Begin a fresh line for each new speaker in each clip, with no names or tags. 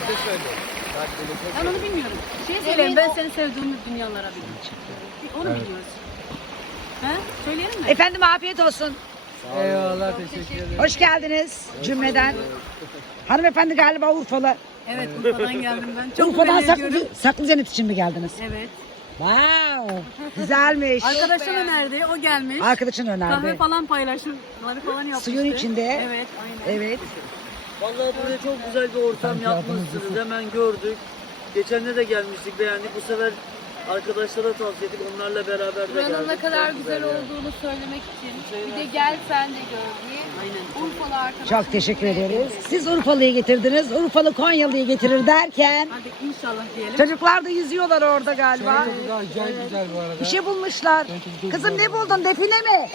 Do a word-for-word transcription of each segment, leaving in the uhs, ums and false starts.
Ben onu bilmiyorum. Şey söyleyeyim, ben seni sevdiğimi dünyalara biliyorum. Onu
Evet.
biliyoruz. He? Söyleyelim mi?
Efendim afiyet olsun.
Eyvallah, teşekkür ederim.
Hoş geldiniz cümleden. Hanımefendi galiba Urfalı.
Evet, Urfa'dan geldim ben. Çok
Urfa'dan
memnun
saklı,
ediyorum.
saklı cennet için mi geldiniz?
Evet.
Wow, güzelmiş.
Arkadaşım önerdi, o gelmiş.
Arkadaşın
Kahve
önerdi.
falan paylaşımları falan yapmıştı.
Suyun içinde.
Evet, aynen.
Evet.
Vallahi buraya çok güzel bir ortam yapmışsınız. Hemen gördük. Geçen de gelmiştik, beğendik. Bu sefer arkadaşlara tavsiye edip onlarla beraber de
Buranın
geldik.
ne kadar
Çok
güzel
yani.
olduğunu söylemek için. Bir de gel sen de gör diye.
Aynen.
Urfalı arkadaşlar.
Çok teşekkür ederiz. Siz Urfalı'yı getirdiniz. Urfalı Konyalı'yı getirir derken
Hadi inşallah diyelim.
çocuklar da yüzüyorlar orada galiba.
Çok acayip güzel bu arada.
Bir şey bulmuşlar. Kızım ne buldun? Define mi?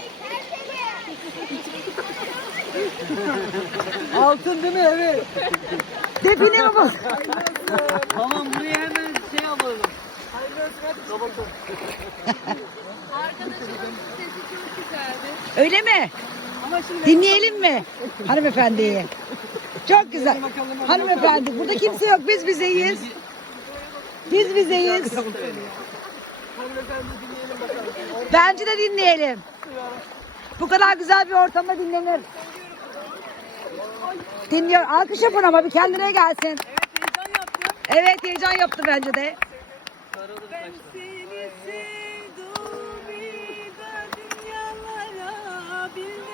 Altın değil mi? Evet.
Define mi bu?
Tamam, buraya hemen şey alalım. Kapatalım.
Arkadaşımın sesi çok güzeldi.
Öyle mi?
Ama şimdi
Dinleyelim mi hanımefendiyi? Çok güzel. Hanımefendi burada kimse yok. Biz bizeyiz. Biz bizeyiz. Bence de dinleyelim. Bu kadar güzel bir ortamda dinlenir. Dinliyor. Alkış yapın ama bir kendine gelsin. Evet heyecan yaptı bence de.
seni sevdim bir de dünyalara bilmem